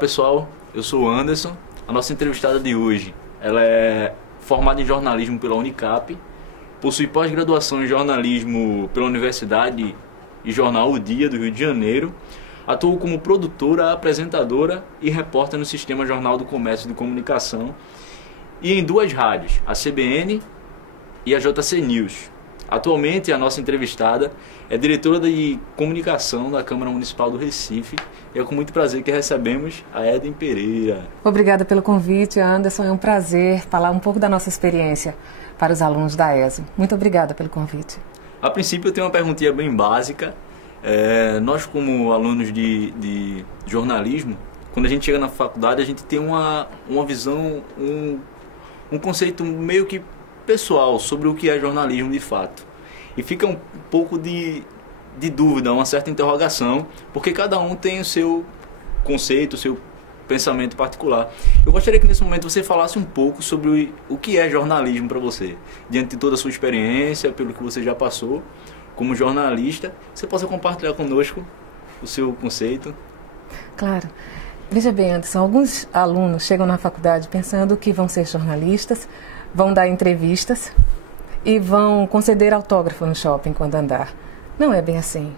pessoal, eu sou o Anderson. A nossa entrevistada de hoje, ela é formada em jornalismo pela Unicap, possui pós-graduação em jornalismo pela Universidade e Jornal O Dia do Rio de Janeiro, atuou como produtora, apresentadora e repórter no Sistema Jornal do Comércio de Comunicação e em duas rádios, a CBN e a JC News. Atualmente, a nossa entrevistada é diretora de comunicação da Câmara Municipal do Recife e é com muito prazer que recebemos a Eden Pereira. Obrigada pelo convite, Anderson. É um prazer falar um pouco da nossa experiência para os alunos da ESO. Muito obrigada pelo convite. A princípio, eu tenho uma perguntinha bem básica. Nós, como alunos de jornalismo, quando a gente chega na faculdade, a gente tem uma visão, um conceito meio que pessoal sobre o que é jornalismo de fato. E fica um pouco de dúvida, uma certa interrogação, porque cada um tem o seu conceito, o seu pensamento particular. Eu gostaria que nesse momento você falasse um pouco sobre o que é jornalismo para você, diante de toda a sua experiência, pelo que você já passou como jornalista, você possa compartilhar conosco o seu conceito. Claro. Veja bem, Anderson, alguns alunos chegam na faculdade pensando que vão ser jornalistas, vão dar entrevistas e vão conceder autógrafo no shopping quando andar. Não é bem assim.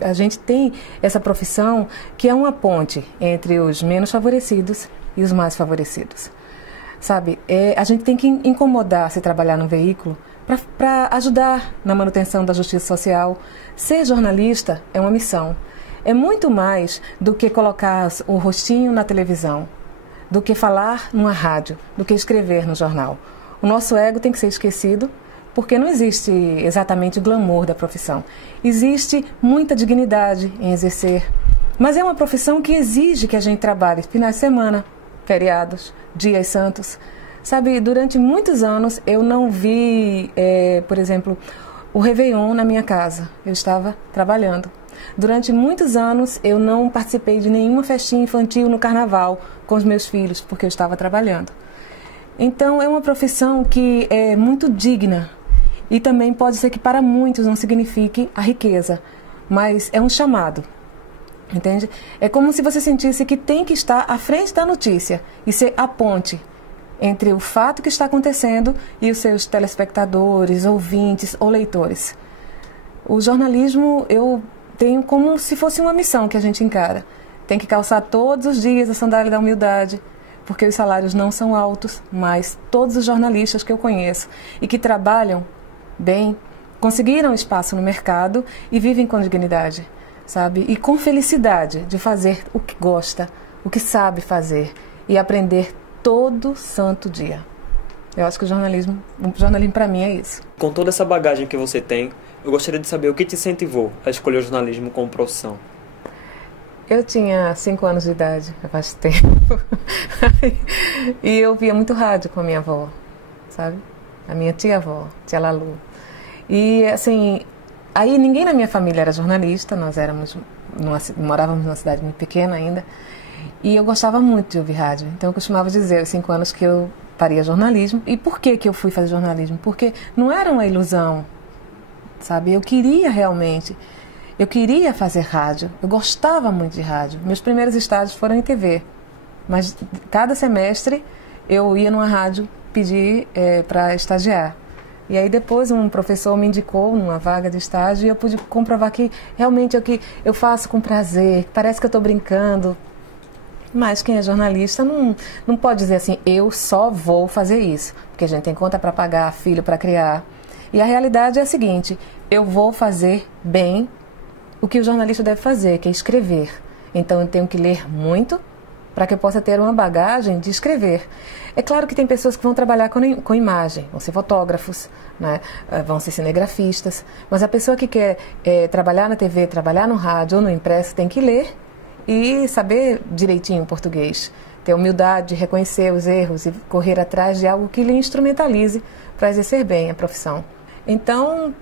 A gente tem essa profissão que é uma ponte entre os menos favorecidos e os mais favorecidos. Sabe, a gente tem que incomodar se trabalhar num veículo para ajudar na manutenção da justiça social. Ser jornalista é uma missão. É muito mais do que colocar o rostinho na televisão, do que falar numa rádio, do que escrever no jornal. O nosso ego tem que ser esquecido, porque não existe exatamente o glamour da profissão. Existe muita dignidade em exercer, mas é uma profissão que exige que a gente trabalhe finais de semana, feriados, dias santos. Sabe, durante muitos anos eu não vi, por exemplo, o Réveillon na minha casa. Eu estava trabalhando. Durante muitos anos eu não participei de nenhuma festinha infantil no carnaval com os meus filhos, porque eu estava trabalhando. Então é uma profissão que é muito digna e também pode ser que para muitos não signifique a riqueza, mas é um chamado, entende? É como se você sentisse que tem que estar à frente da notícia e ser a ponte entre o fato que está acontecendo e os seus telespectadores, ouvintes ou leitores. O jornalismo eu tenho como se fosse uma missão que a gente encara. Tem que calçar todos os dias a sandália da humildade, porque os salários não são altos, mas todos os jornalistas que eu conheço e que trabalham bem, conseguiram espaço no mercado e vivem com dignidade, sabe? E com felicidade de fazer o que gosta, o que sabe fazer e aprender todo santo dia. Eu acho que o jornalismo para mim é isso. Com toda essa bagagem que você tem, eu gostaria de saber o que te incentivou a escolher o jornalismo como profissão. Eu tinha 5 anos de idade, faz tempo, e eu via muito rádio com a minha avó, sabe? A minha tia-avó, tia Lalu. E assim, aí ninguém na minha família era jornalista, nós morávamos numa cidade muito pequena ainda, e eu gostava muito de ouvir rádio. Então eu costumava dizer aos 5 anos que eu faria jornalismo. E por que eu fui fazer jornalismo? Porque não era uma ilusão, sabe? Eu queria realmente... Eu queria fazer rádio, eu gostava muito de rádio. Meus primeiros estágios foram em TV, mas cada semestre eu ia numa rádio pedir para estagiar. E aí depois um professor me indicou numa vaga de estágio e eu pude comprovar que realmente é o que eu faço com prazer, parece que eu estou brincando. Mas quem é jornalista não pode dizer assim, eu só vou fazer isso, porque a gente tem conta para pagar, filho para criar. E a realidade é a seguinte, eu vou fazer bem o que o jornalista deve fazer, que é escrever. Então eu tenho que ler muito para que eu possa ter uma bagagem de escrever. É claro que tem pessoas que vão trabalhar com imagem, vão ser fotógrafos, né? Vão ser cinegrafistas, mas a pessoa que quer trabalhar na TV, trabalhar no rádio ou no impresso tem que ler e saber direitinho português, ter humildade de reconhecer os erros e correr atrás de algo que lhe instrumentalize para exercer bem a profissão. Então,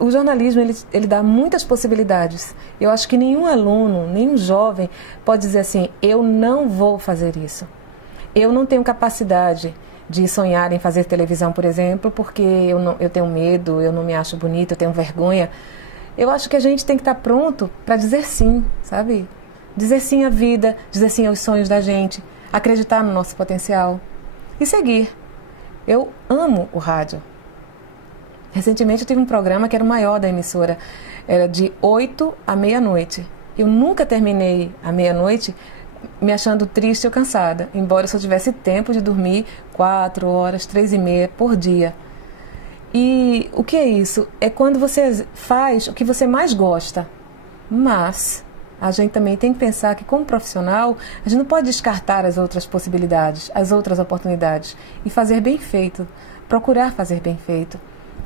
o jornalismo ele dá muitas possibilidades. Eu acho que nenhum aluno, nenhum jovem pode dizer assim, eu não vou fazer isso. Eu não tenho capacidade de sonhar em fazer televisão, por exemplo, porque eu tenho medo, eu não me acho bonita, eu tenho vergonha. Eu acho que a gente tem que estar pronto para dizer sim, sabe? dizer sim à vida, dizer sim aos sonhos da gente, acreditar no nosso potencial e seguir. Eu amo o rádio. Recentemente eu tive um programa que era o maior da emissora, era de 8 à meia-noite. Eu nunca terminei à meia-noite me achando triste ou cansada, embora eu só tivesse tempo de dormir 4 horas, 3h30 por dia. E o que é isso? É quando você faz o que você mais gosta, mas a gente também tem que pensar que, como profissional, a gente não pode descartar as outras possibilidades, as outras oportunidades e fazer bem feito, procurar fazer bem feito.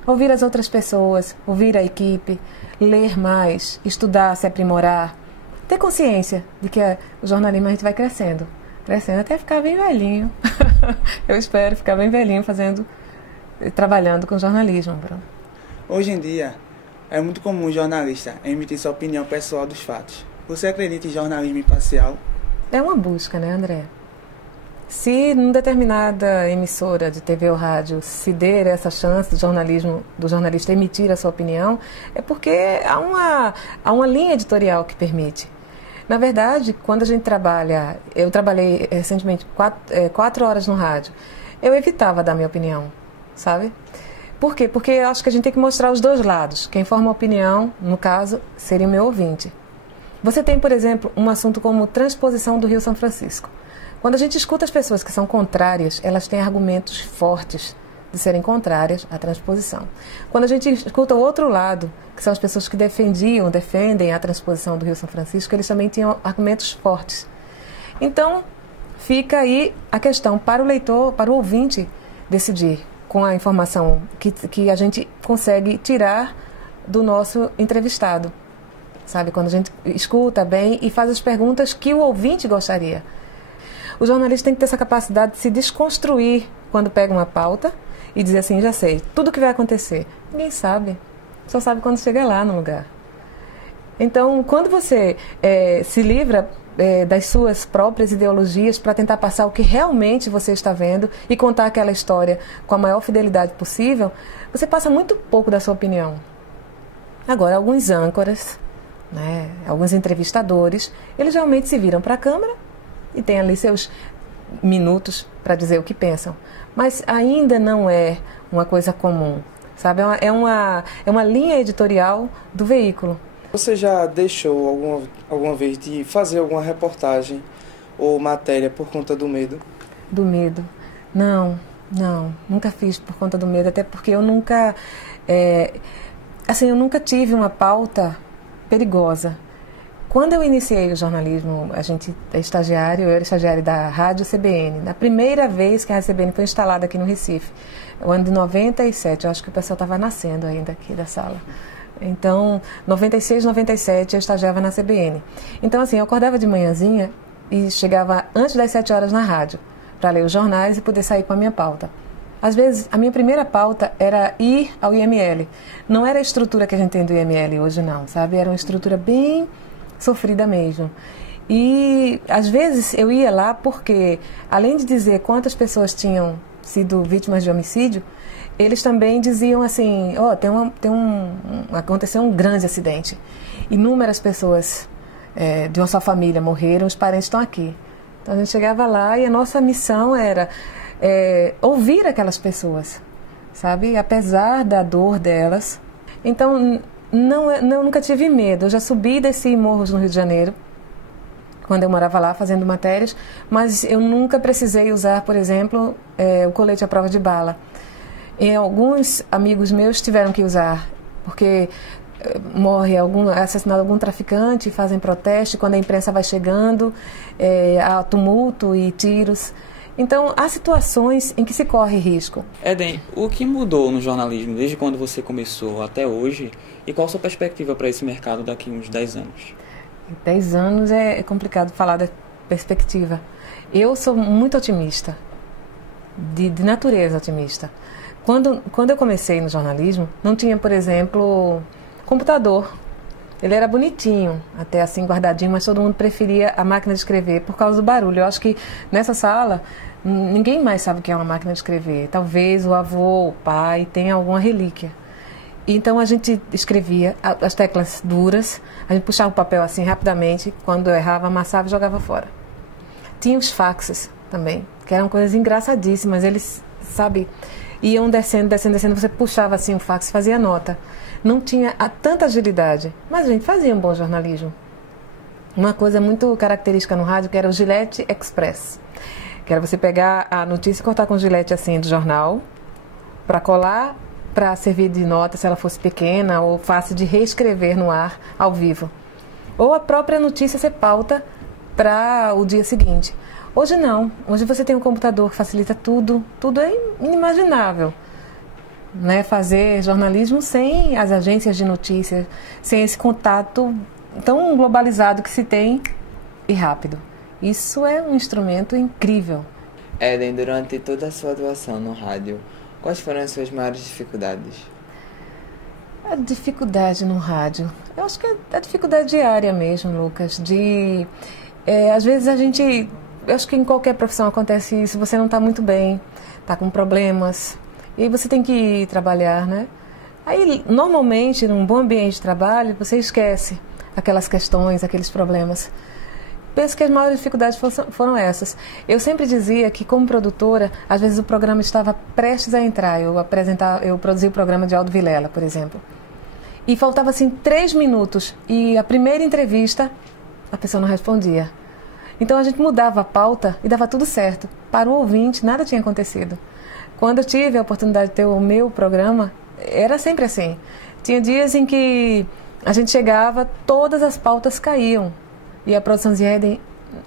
Ouvir as outras pessoas, ouvir a equipe, ler mais, estudar, se aprimorar. Ter consciência de que o jornalismo a gente vai crescendo até ficar bem velhinho. Eu espero ficar bem velhinho trabalhando com jornalismo, Bruno. Hoje em dia, é muito comum o jornalista emitir sua opinião pessoal dos fatos. Você acredita em jornalismo imparcial? É uma busca, né, André? Se numa determinada emissora de TV ou rádio se der essa chance do jornalista emitir a sua opinião, é porque há uma linha editorial que permite. Na verdade, quando a gente trabalha, eu trabalhei recentemente 4 horas no rádio, eu evitava dar minha opinião, sabe? Por quê? Porque eu acho que a gente tem que mostrar os dois lados. Quem forma a opinião, no caso, seria o meu ouvinte. Você tem, por exemplo, um assunto como transposição do Rio São Francisco. Quando a gente escuta as pessoas que são contrárias, elas têm argumentos fortes de serem contrárias à transposição. Quando a gente escuta o outro lado, que são as pessoas que defendem a transposição do Rio São Francisco, eles também tinham argumentos fortes. Então, fica aí a questão para o leitor, para o ouvinte, decidir com a informação que a gente consegue tirar do nosso entrevistado. Sabe? Quando a gente escuta bem e faz as perguntas que o ouvinte gostaria. O jornalista tem que ter essa capacidade de se desconstruir quando pega uma pauta e dizer assim, já sei, tudo o que vai acontecer. Ninguém sabe, só sabe quando chega lá no lugar. Então, quando você se livra das suas próprias ideologias para tentar passar o que realmente você está vendo e contar aquela história com a maior fidelidade possível, você passa muito pouco da sua opinião. Agora, alguns âncoras, né, alguns entrevistadores, eles realmente se viram para a câmera e têm ali seus minutos para dizer o que pensam. Mas ainda não é uma coisa comum, sabe? É uma linha editorial do veículo. Você já deixou alguma vez de fazer alguma reportagem ou matéria por conta do medo? Do medo? Não, nunca fiz por conta do medo, até porque eu nunca eu nunca tive uma pauta perigosa. Quando eu iniciei o jornalismo, eu era estagiário da Rádio CBN. Na primeira vez que a Rádio CBN foi instalada aqui no Recife, no ano de 97, eu acho que o pessoal estava nascendo ainda aqui da sala. Então, 96, 97, eu estagiava na CBN. Então, assim, eu acordava de manhãzinha e chegava antes das 7 horas na rádio, para ler os jornais e poder sair com a minha pauta. Às vezes, a minha primeira pauta era ir ao IML. Não era a estrutura que a gente tem do IML hoje, não, sabe? Era uma estrutura bem sofrida mesmo. E, às vezes, eu ia lá porque, além de dizer quantas pessoas tinham sido vítimas de homicídio, eles também diziam assim, aconteceu um grande acidente. Inúmeras pessoas de uma só família morreram, os parentes estão aqui. Então, a gente chegava lá e a nossa missão era ouvir aquelas pessoas, sabe? Apesar da dor delas. Então, eu nunca tive medo. Eu já subi e desci morros no Rio de Janeiro, quando eu morava lá fazendo matérias, mas eu nunca precisei usar, por exemplo, o colete à prova de bala. E alguns amigos meus tiveram que usar, porque é assassinado algum traficante, fazem protesto, quando a imprensa vai chegando, há tumulto e tiros. Então, há situações em que se corre risco. Eden, o que mudou no jornalismo desde quando você começou até hoje e qual a sua perspectiva para esse mercado daqui a uns 10 anos? 10 anos é complicado falar da perspectiva. Eu sou muito otimista, de natureza otimista. Quando eu comecei no jornalismo, não tinha, por exemplo, computador. Ele era bonitinho, até assim guardadinho, mas todo mundo preferia a máquina de escrever por causa do barulho. Eu acho que nessa sala ninguém mais sabe o que é uma máquina de escrever. Talvez o avô, o pai tenha alguma relíquia. Então a gente escrevia as teclas duras, a gente puxava o papel assim rapidamente, quando eu errava, amassava e jogava fora. Tinha os faxes também, que eram coisas engraçadíssimas. Eles, sabe, iam descendo, você puxava assim o fax, fazia nota. Não tinha tanta agilidade, mas a gente fazia um bom jornalismo. Uma coisa muito característica no rádio, que era o Gillette Express, que era você pegar a notícia e cortar com o gilete assim do jornal, para colar, para servir de nota se ela fosse pequena ou fácil de reescrever no ar, ao vivo. Ou a própria notícia ser pauta para o dia seguinte. Hoje não. Hoje você tem um computador que facilita tudo. Tudo é inimaginável. Né? Fazer jornalismo sem as agências de notícias, sem esse contato tão globalizado que se tem e rápido. Isso é um instrumento incrível. Eden, durante toda a sua atuação no rádio, quais foram as suas maiores dificuldades? A dificuldade no rádio, eu acho que é a dificuldade diária mesmo, Lucas, às vezes eu acho que em qualquer profissão acontece isso, você não está muito bem, está com problemas, e aí você tem que ir trabalhar, né? Aí, normalmente, num bom ambiente de trabalho, você esquece aquelas questões, aqueles problemas. Penso que as maiores dificuldades foram essas. Eu sempre dizia que, como produtora, às vezes o programa estava prestes a entrar. Eu produzi o programa de Aldo Vilela, por exemplo. E faltava, assim, 3 minutos. E a primeira entrevista, a pessoa não respondia. Então, a gente mudava a pauta e dava tudo certo. Para o ouvinte, nada tinha acontecido. Quando eu tive a oportunidade de ter o meu programa, era sempre assim. Tinha dias em que a gente chegava, todas as pautas caíam. E a produção dizia, Eden,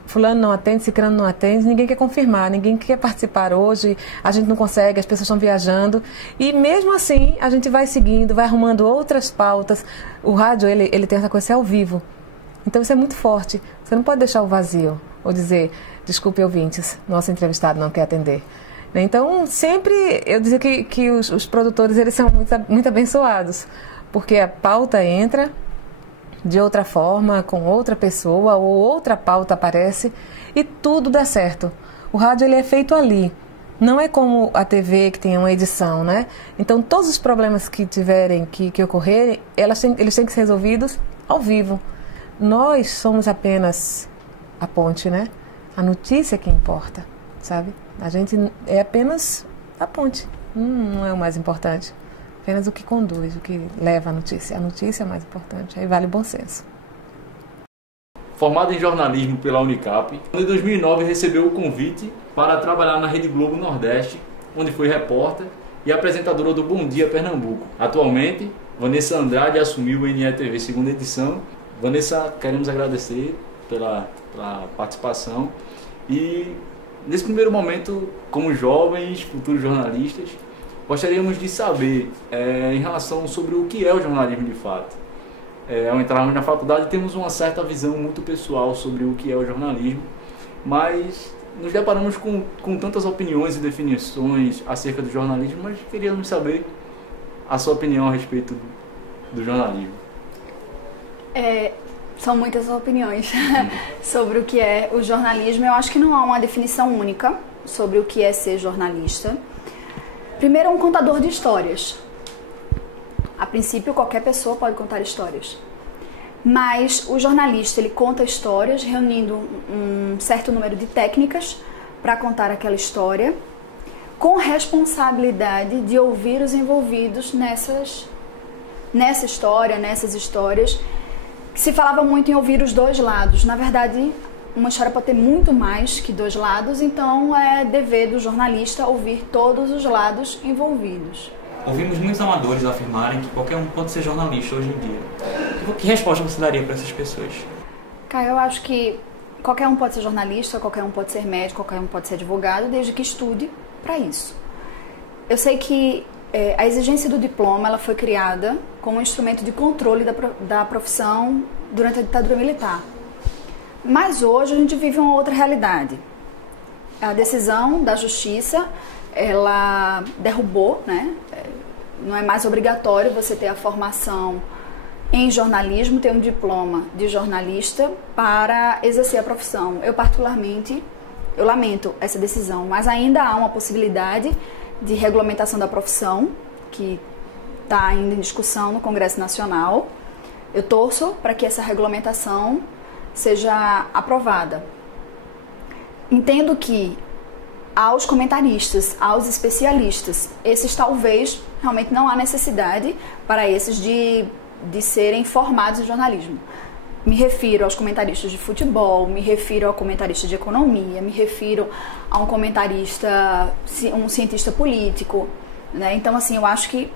fulano não atende, ciclano não atende, ninguém quer confirmar, ninguém quer participar hoje, a gente não consegue, as pessoas estão viajando. E mesmo assim, a gente vai seguindo, vai arrumando outras pautas. O rádio, ele tem essa coisa de ser ao vivo. Então isso é muito forte. Você não pode deixar o vazio, ou dizer, desculpe ouvintes, nosso entrevistado não quer atender. Então, sempre eu dizia que os produtores, eles são muito abençoados, porque a pauta entra de outra forma, com outra pessoa, ou outra pauta aparece e tudo dá certo. O rádio, ele é feito ali. Não é como a TV que tem uma edição, né? Então, todos os problemas que tiverem, que ocorrerem, eles têm que ser resolvidos ao vivo. Nós somos apenas a ponte, né? A notícia que importa, sabe? A gente é apenas a ponte. Não é o mais importante. Apenas o que conduz, o que leva a notícia. A notícia é mais importante, aí vale o bom senso. Formado em jornalismo pela Unicap, em 2009 recebeu o convite para trabalhar na Rede Globo Nordeste, onde foi repórter e apresentadora do Bom Dia Pernambuco. Atualmente, Vanessa Andrade assumiu o NETV segunda edição. Vanessa, queremos agradecer pela participação e, nesse primeiro momento, como jovens, futuros jornalistas, gostaríamos de saber em relação sobre o que é o jornalismo de fato. Ao entrarmos na faculdade temos uma certa visão muito pessoal sobre o que é o jornalismo, mas nos deparamos com tantas opiniões e definições acerca do jornalismo, mas queríamos saber a sua opinião a respeito do jornalismo. São muitas opiniões sobre o que é o jornalismo. Eu acho que não há uma definição única sobre o que é ser jornalista. Primeiro, é um contador de histórias. A princípio, qualquer pessoa pode contar histórias. Mas o jornalista, ele conta histórias reunindo um certo número de técnicas para contar aquela história, com responsabilidade de ouvir os envolvidos nessas histórias. Se falava muito em ouvir os dois lados. Na verdade, uma história pode ter muito mais que 2 lados, então é dever do jornalista ouvir todos os lados envolvidos. Ouvimos muitos amadores afirmarem que qualquer um pode ser jornalista hoje em dia. Que resposta você daria para essas pessoas? Cara, eu acho que qualquer um pode ser jornalista, qualquer um pode ser médico, qualquer um pode ser advogado, desde que estude para isso. Eu sei que a exigência do diploma ela foi criada como um instrumento de controle da profissão durante a ditadura militar. Mas hoje a gente vive uma outra realidade. A decisão da justiça, ela derrubou, né? Não é mais obrigatório você ter a formação em jornalismo, ter um diploma de jornalista para exercer a profissão. Eu particularmente, eu lamento essa decisão, mas ainda há uma possibilidade de regulamentação da profissão, que está ainda em discussão no Congresso Nacional. Eu torço para que essa regulamentação seja aprovada. Entendo que aos comentaristas, aos especialistas, esses talvez realmente não há necessidade para esses de serem formados em jornalismo. Me refiro aos comentaristas de futebol, me refiro ao comentarista de economia, me refiro a um comentarista, um cientista político, né? Então, assim, eu acho que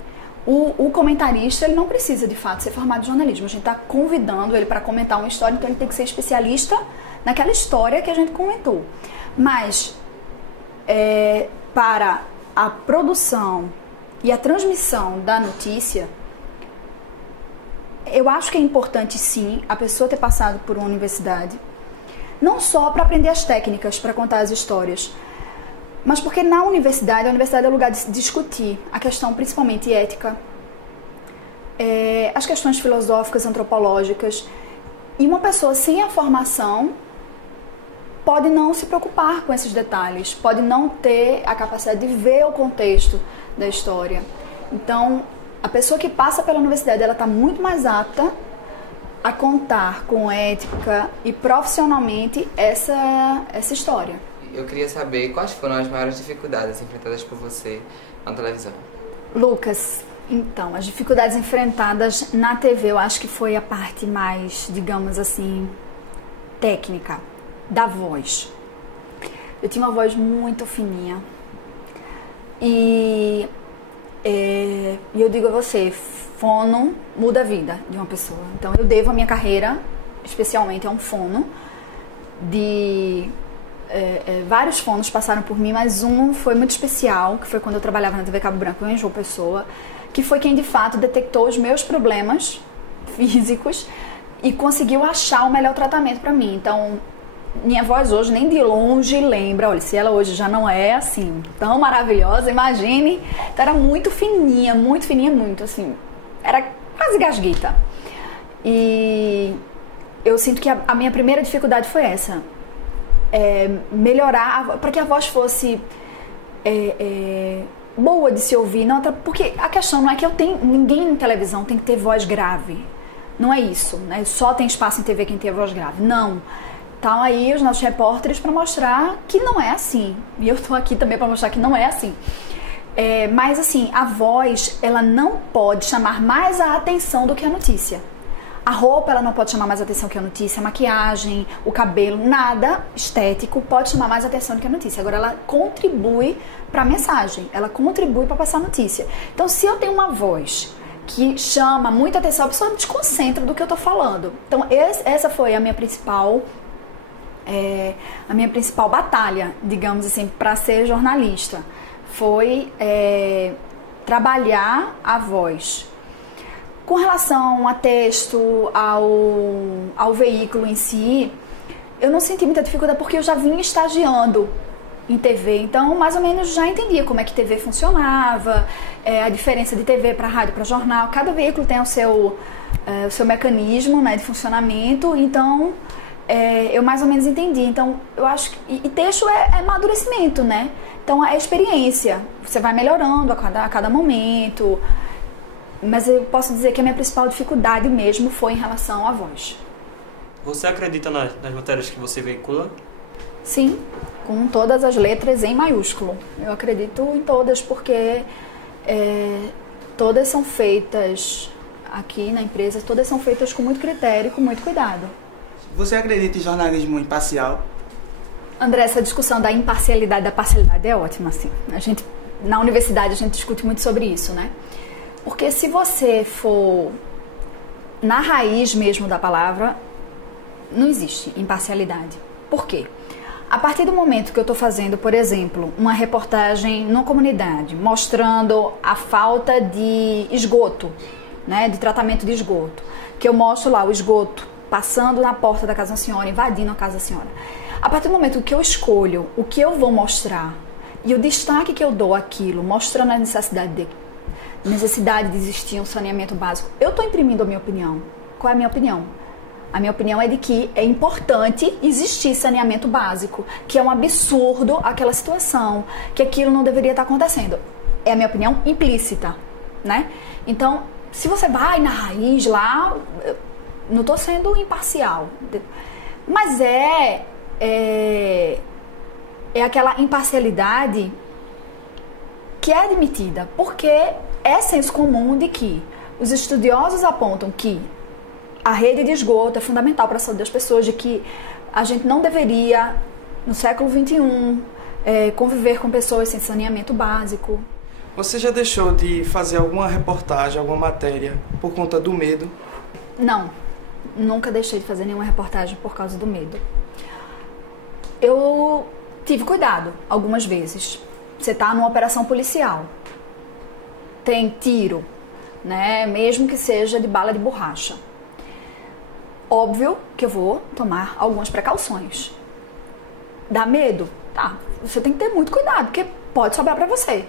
o comentarista, ele não precisa, de fato, ser formado em jornalismo. A gente está convidando ele para comentar uma história, então ele tem que ser especialista naquela história que a gente comentou. Mas, para a produção e a transmissão da notícia, eu acho que é importante, sim, a pessoa ter passado por uma universidade, não só para aprender as técnicas, para contar as histórias, mas porque a universidade é o lugar de se discutir a questão principalmente ética, as questões filosóficas, antropológicas, e uma pessoa sem a formação pode não se preocupar com esses detalhes, pode não ter a capacidade de ver o contexto da história. Então, a pessoa que passa pela universidade, ela está muito mais apta a contar com ética e profissionalmente essa história. Eu queria saber quais foram as maiores dificuldades enfrentadas por você na televisão. Lucas, então, as dificuldades enfrentadas na TV, eu acho que foi a parte mais, digamos assim, técnica, da voz. Eu tinha uma voz muito fininha. E eu digo a você, fono muda a vida de uma pessoa. Então eu devo a minha carreira, especialmente a um fono. Vários fonos passaram por mim, mas um foi muito especial, que foi quando eu trabalhava na TV Cabo Branco em João Pessoa, que foi quem de fato detectou os meus problemas físicos e conseguiu achar o melhor tratamento para mim. Então, minha voz hoje nem de longe lembra, olha, se ela hoje já não é assim, tão maravilhosa, imagine. Então era muito fininha, muito assim, era quase gasguita. E eu sinto que a minha primeira dificuldade foi essa, melhorar, para que a voz fosse boa de se ouvir, não, porque a questão não é que ninguém em televisão tem que ter voz grave, não é isso, né? Só tem espaço em TV quem tem voz grave, não. Estão aí os nossos repórteres para mostrar que não é assim. E eu estou aqui também para mostrar que não é assim. Mas assim, a voz, ela não pode chamar mais a atenção do que a notícia. A roupa, ela não pode chamar mais atenção que a notícia. A maquiagem, o cabelo, nada estético pode chamar mais atenção do que a notícia. Agora, ela contribui para a mensagem. Ela contribui para passar a notícia. Então, se eu tenho uma voz que chama muita atenção, a pessoa desconcentra do que eu estou falando. Então, essa foi a minha principal batalha, digamos assim, para ser jornalista. Foi trabalhar a voz. Com relação a texto, ao veículo em si, eu não senti muita dificuldade porque eu já vinha estagiando em TV, então mais ou menos já entendia como é que TV funcionava, a diferença de TV para rádio, para jornal. Cada veículo tem o seu mecanismo, né, de funcionamento, então eu mais ou menos entendi. Então eu acho que e texto é amadurecimento, né? Então é experiência, você vai melhorando a cada momento. Mas eu posso dizer que a minha principal dificuldade mesmo foi em relação à voz. Você acredita nas matérias que você veicula? Sim, com todas as letras em maiúsculo. Eu acredito em todas porque todas são feitas aqui na empresa, todas são feitas com muito critério e com muito cuidado. Você acredita em jornalismo imparcial? André, essa discussão da imparcialidade e da parcialidade é ótima, assim. Na universidade a gente discute muito sobre isso, né? Porque se você for na raiz mesmo da palavra, não existe imparcialidade. Por quê? A partir do momento que eu estou fazendo, por exemplo, uma reportagem numa comunidade, mostrando a falta de esgoto, né, de tratamento de esgoto, que eu mostro lá o esgoto passando na porta da casa da senhora, invadindo a casa da senhora. A partir do momento que eu escolho o que eu vou mostrar e o destaque que eu dou àquilo, mostrando a necessidade de existir um saneamento básico, eu estou imprimindo a minha opinião. Qual é a minha opinião? A minha opinião é de que é importante existir saneamento básico, que é um absurdo aquela situação, que aquilo não deveria estar acontecendo. É a minha opinião implícita. né? Então, se você vai na raiz lá, não estou sendo imparcial, mas é aquela imparcialidade que é admitida, porque é senso comum de que os estudiosos apontam que a rede de esgoto é fundamental para a saúde das pessoas, de que a gente não deveria, no século XXI, conviver com pessoas sem saneamento básico. Você já deixou de fazer alguma reportagem, alguma matéria por conta do medo? Não, nunca deixei de fazer nenhuma reportagem por causa do medo. Eu tive cuidado algumas vezes. Você está numa operação policial, tem tiro, né? Mesmo que seja de bala de borracha. Óbvio que eu vou tomar algumas precauções. Dá medo? Tá, você tem que ter muito cuidado, porque pode sobrar para você.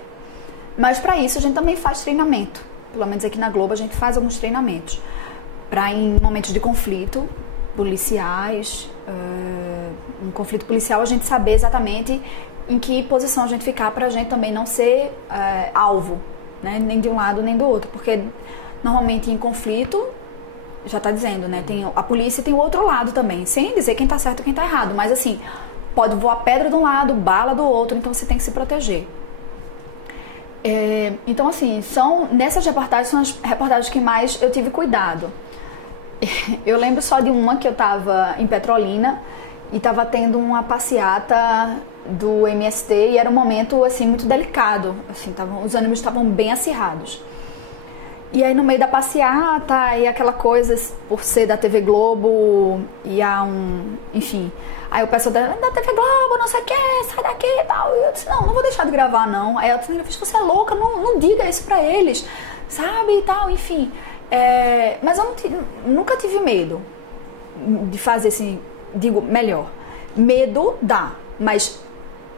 Mas para isso a gente também faz treinamento. Pelo menos aqui na Globo a gente faz alguns treinamentos. Para em momentos de conflito policiais, um conflito policial, a gente saber exatamente em que posição a gente ficar para a gente também não ser alvo, né? Nem de um lado nem do outro. Porque normalmente em conflito, já está dizendo, né? Tem a polícia tem o outro lado também, sem dizer quem está certo e quem está errado. Mas assim, pode voar pedra de um lado, bala do outro, então você tem que se proteger. Então assim, nessas reportagens são as reportagens que mais eu tive cuidado. Eu lembro só de uma que eu estava em Petrolina e estava tendo uma passeata do MST e era um momento assim muito delicado, assim, os ânimos estavam bem acirrados. E aí no meio da passeata e aquela coisa, por ser da TV Globo e há enfim, aí o pessoal da TV Globo, não sei o que, sai daqui e tal. E eu disse, não vou deixar de gravar não. Aí ela disse, você é louca, não diga isso pra eles, sabe, e tal, enfim. Mas eu nunca tive medo de fazer assim, digo, melhor, medo dá, mas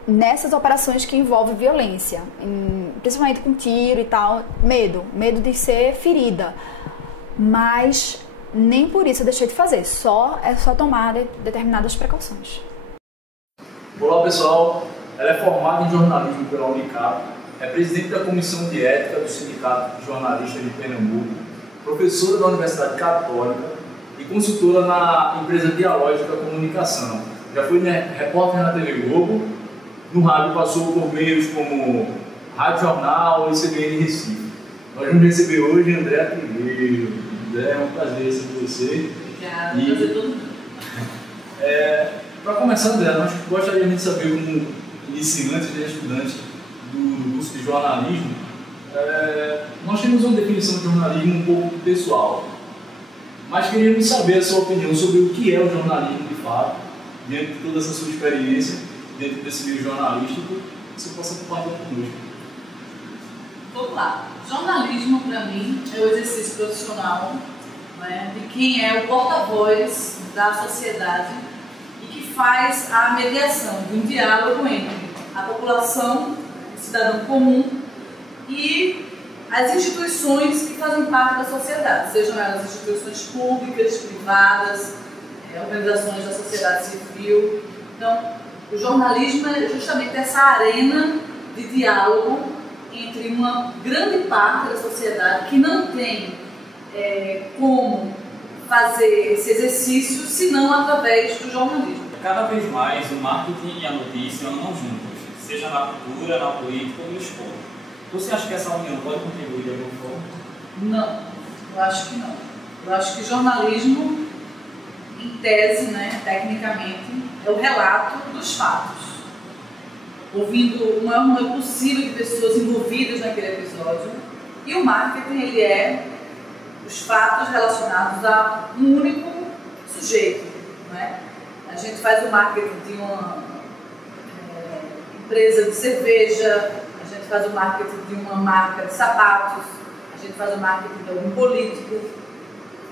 nessas operações que envolvem violência, principalmente com tiro e tal, medo de ser ferida, mas nem por isso eu deixei de fazer, é só tomar determinadas precauções. Olá pessoal, ela é formada em jornalismo pela Unicap, é presidente da Comissão de Ética do Sindicato de Jornalistas de Pernambuco, professora da Universidade Católica e consultora na empresa Dialógica Comunicação. Já foi repórter na TV Globo, no rádio passou por meios como Rádio Jornal e CBN Recife. Nós vamos receber hoje André Trigueiro. André, é um prazer receber você. Obrigada, prazer todo mundo. Para começar, André, nós gostaríamos de saber, como iniciantes e estudantes do curso de jornalismo, nós temos uma definição de jornalismo um pouco pessoal, mas queríamos saber a sua opinião sobre o que é o jornalismo de fato, diante de toda essa sua experiência dentro desse meio jornalístico, que você possa compartilhar conosco. Vamos lá. Jornalismo, para mim, é o exercício profissional, né, de quem é o porta-voz da sociedade e que faz a mediação de um diálogo entre a população, o cidadão comum e as instituições que fazem parte da sociedade, sejam elas instituições públicas, privadas, organizações da sociedade civil. Então, o jornalismo é justamente essa arena de diálogo entre uma grande parte da sociedade que não tem como fazer esse exercício senão através do jornalismo. Cada vez mais o marketing e a notícia andam juntos, seja na cultura, na política ou no esporte. Você acha que essa união pode contribuir de alguma forma? Não, eu acho que não. Eu acho que jornalismo, em tese, né, tecnicamente, é o relato dos fatos, ouvindo o maior número possível de pessoas envolvidas naquele episódio, e o marketing, ele é os fatos relacionados a um único sujeito, né? A gente faz o marketing de uma empresa de cerveja, a gente faz o marketing de uma marca de sapatos, a gente faz o marketing de algum político.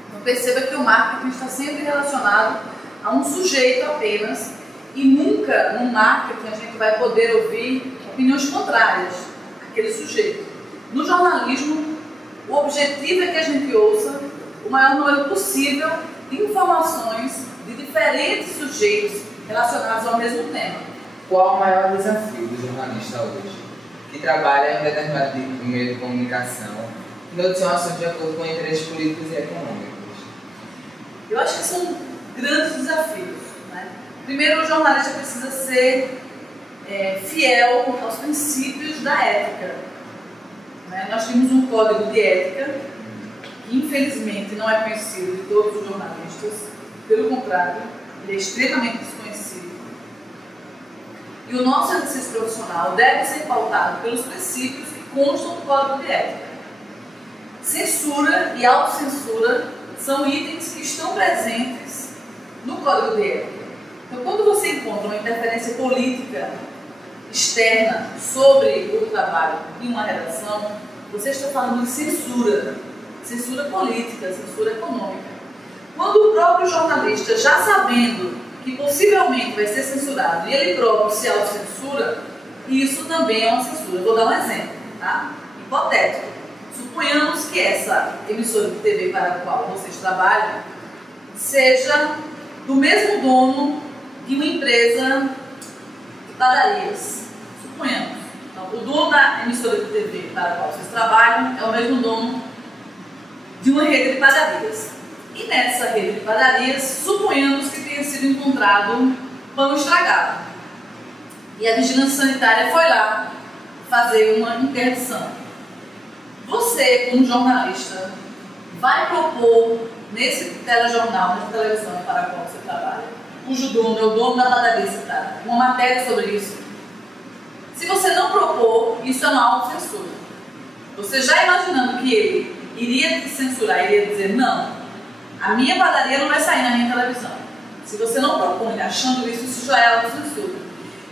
Então perceba que o marketing está sempre relacionado a um sujeito apenas, e nunca no marketing a gente vai poder ouvir opiniões contrárias àquele sujeito. No jornalismo, o objetivo é que a gente ouça o maior número possível de informações de diferentes sujeitos relacionados ao mesmo tema. Qual o maior desafio do jornalista hoje, que trabalha em um determinado meio de comunicação noticiam assuntos de acordo com interesses políticos e econômicos? Eu acho que são grandes desafios, né? Primeiro, o jornalista precisa ser fiel aos princípios da ética, né? Nós temos um código de ética que, infelizmente, não é conhecido de todos os jornalistas. Pelo contrário, ele é extremamente desconhecido. E o nosso exercício profissional deve ser pautado pelos princípios que constam do código de ética. Censura e autocensura são itens que estão presentes no código de ética. Então, quando você encontra uma interferência política externa sobre o trabalho em uma redação, você está falando de censura, censura política, censura econômica. Quando o próprio jornalista, já sabendo que possivelmente vai ser censurado, e ele próprio se autocensura, isso também é uma censura. Vou dar um exemplo, tá? Hipotético. Suponhamos que essa emissora de TV para a qual vocês trabalham seja do mesmo dono de uma empresa de padarias. Suponhamos. Então, o dono da emissora de TV para a qual vocês trabalham é o mesmo dono de uma rede de padarias. E nessa rede de padarias, suponhamos que tenha sido encontrado pão estragado. E a vigilância sanitária foi lá fazer uma interdição. Você, como jornalista, vai propor nesse telejornal, nessa televisão para a qual você trabalha, cujo dono é o dono da padaria citada, uma matéria sobre isso. Se você não propor, isso é uma autocensura. Você já imaginando que ele iria te censurar, iria dizer, não, a minha padaria não vai sair na minha televisão. Se você não propõe achando isso, isso já é autocensura.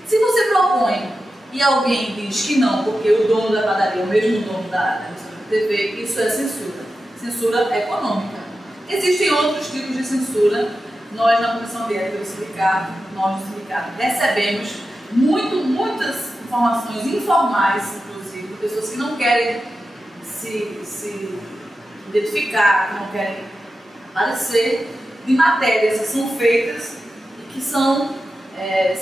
Se você propõe e alguém diz que não, porque o dono da padaria é o mesmo dono da emissora de TV, isso é censura. Censura econômica. Existem outros tipos de censura. Nós, na Comissão de Ética do sindicato, nós do sindicato, recebemos muitas informações informais, inclusive, de pessoas que não querem se identificar, que não querem aparecer, de matérias que são feitas e que são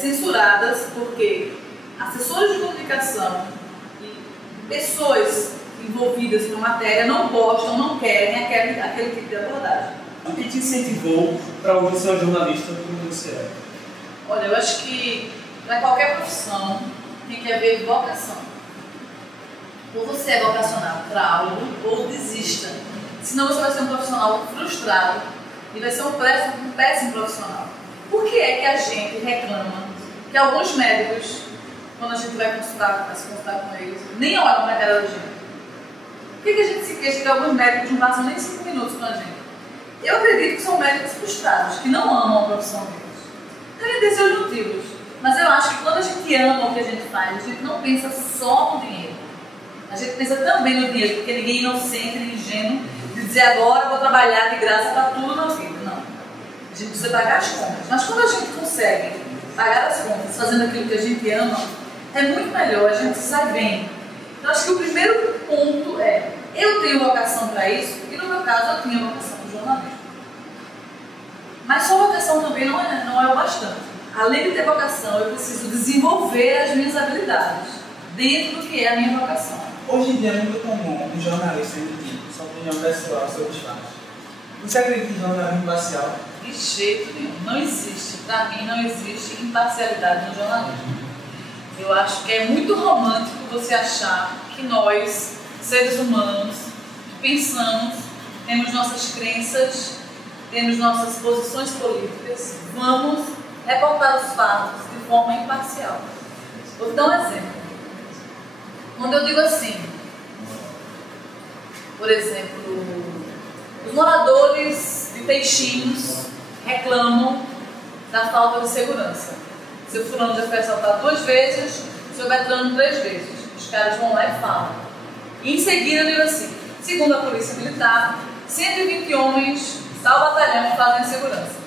censuradas porque assessores de comunicação e pessoas envolvidas na matéria não gostam, não querem aquele tipo de abordagem. O que te incentivou para você ser um jornalista como você é? Olha, eu acho que para qualquer profissão tem que haver vocação. Ou você é vocacionado para algo, ou desista. Senão você vai ser um profissional frustrado e vai ser um péssimo profissional. Por que é que a gente reclama que alguns médicos, quando a gente vai se consultar com eles, nem olham para a cara da gente? Por que a gente se queixa que alguns médicos não passam nem 5 minutos com a gente? Eu acredito que são médicos frustrados, que não amam a profissão deles. Devem ter seus motivos. Mas eu acho que quando a gente ama o que a gente faz, a gente não pensa só no dinheiro. A gente pensa também no dinheiro, porque ninguém é inocente, nem ingênuo, de dizer agora vou trabalhar de graça para tudo na vida. Não. A gente precisa pagar as contas. Mas quando a gente consegue pagar as contas fazendo aquilo que a gente ama, é muito melhor, a gente sai bem. Então acho que o primeiro ponto é, eu tenho vocação para isso, e no meu caso eu tinha vocação para o jornalismo. Mas só vocação também não é o bastante. Além de ter vocação, eu preciso desenvolver as minhas habilidades dentro do que é a minha vocação. Hoje em dia é muito comum um jornalista emitir sua opinião pessoal sobre os fatos. Você acredita em jornalismo imparcial? De jeito nenhum. Não existe, para mim, não existe imparcialidade no jornalismo. Eu acho que é muito romântico você achar que nós, seres humanos, pensamos, temos nossas crenças, temos nossas posições políticas, vamos reportar os fatos de forma imparcial. Vou dar um exemplo. Quando eu digo assim, por exemplo, os moradores de Peixinhos reclamam da falta de segurança. Seu fulano já foi assaltado 2 vezes, seu Betrano 3 vezes. Os caras vão lá e falam. E em seguida eu digo assim, segundo a Polícia Militar, 120 homens, tal batalhão fazem a segurança.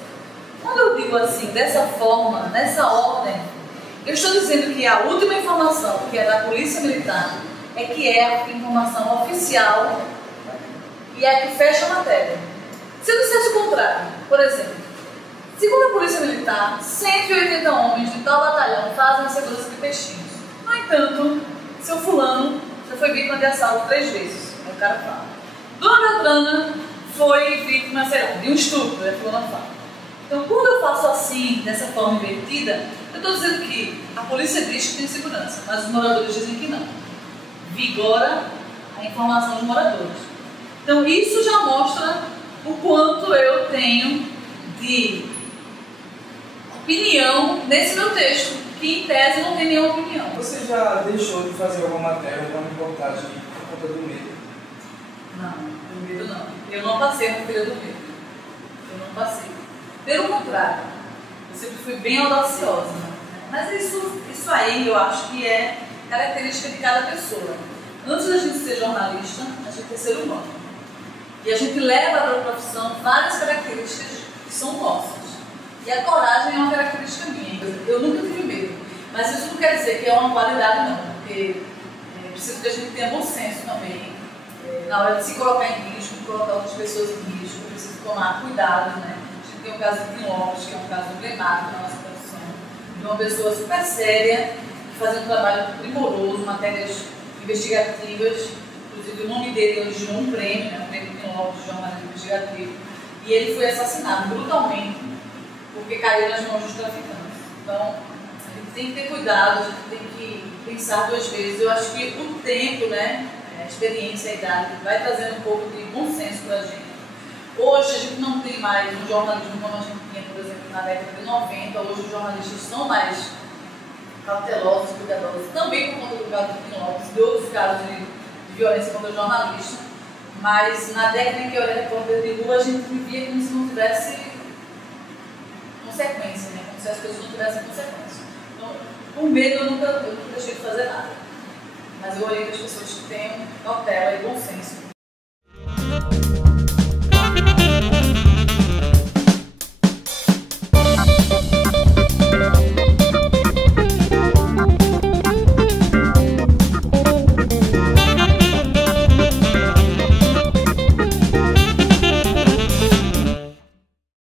Quando eu digo assim, dessa forma, nessa ordem, eu estou dizendo que a última informação, que é da Polícia Militar, é que é a informação oficial e é a que fecha a matéria. Se eu dissesse o contrário, por exemplo, segundo a Polícia Militar, 180 homens de tal batalhão fazem a segurança de Peixinhos. No entanto, seu fulano já foi vítima de assalto 3 vezes. Aí o cara fala. Dona Beltrana foi vítima, sei lá, de um estupro, fulana fala. Então, quando eu faço assim, dessa forma invertida, eu estou dizendo que a polícia diz que tem segurança, mas os moradores dizem que não. Vigora a informação dos moradores. Então, isso já mostra o quanto eu tenho de opinião nesse meu texto, que em tese não tem nenhuma opinião. Você já deixou de fazer alguma matéria, alguma reportagem por conta do medo? Não, do medo não. Eu não passei na feira do medo. Eu não passei. Pelo contrário, eu sempre fui bem audaciosa. Né? Mas isso aí eu acho que é característica de cada pessoa. Antes da gente ser jornalista, a gente é ser humano. E a gente leva para a profissão várias características que são nossas. E a coragem é uma característica minha. Eu nunca tive medo. Mas isso não quer dizer que é uma qualidade, não. Porque é preciso que a gente tenha bom senso também. Na hora de se colocar em risco, de colocar outras pessoas em risco, é preciso tomar cuidado, né? A gente tem o caso de Tim Lopes, que é um caso emblemático na nossa profissão, de uma pessoa super séria, que fazia um trabalho primoroso, matérias investigativas. Inclusive o nome dele hoje ganhou um prêmio, né? O prêmio Tim Lopes de jornalismo investigativo. E ele foi assassinado brutalmente, porque caiu nas mãos dos traficantes. Então, a gente tem que ter cuidado, a gente tem que pensar duas vezes. Eu acho que o tempo, né, a experiência, a idade, vai trazendo um pouco de bom senso para a gente. Hoje, a gente não tem mais um jornalismo como a gente tinha, por exemplo, na década de 90. Hoje, os jornalistas são mais cautelosos, cuidadosos, também por conta do caso do Tim Lopes e de outros casos de violência contra o jornalista. Mas, na década em que eu era repórter de rua, a gente vivia como se não tivesse consequência, né? Como se as coisas não tivessem consequência. Então, por medo, eu nunca deixei de fazer nada. Mas eu oriento as pessoas que tenham cautela e bom senso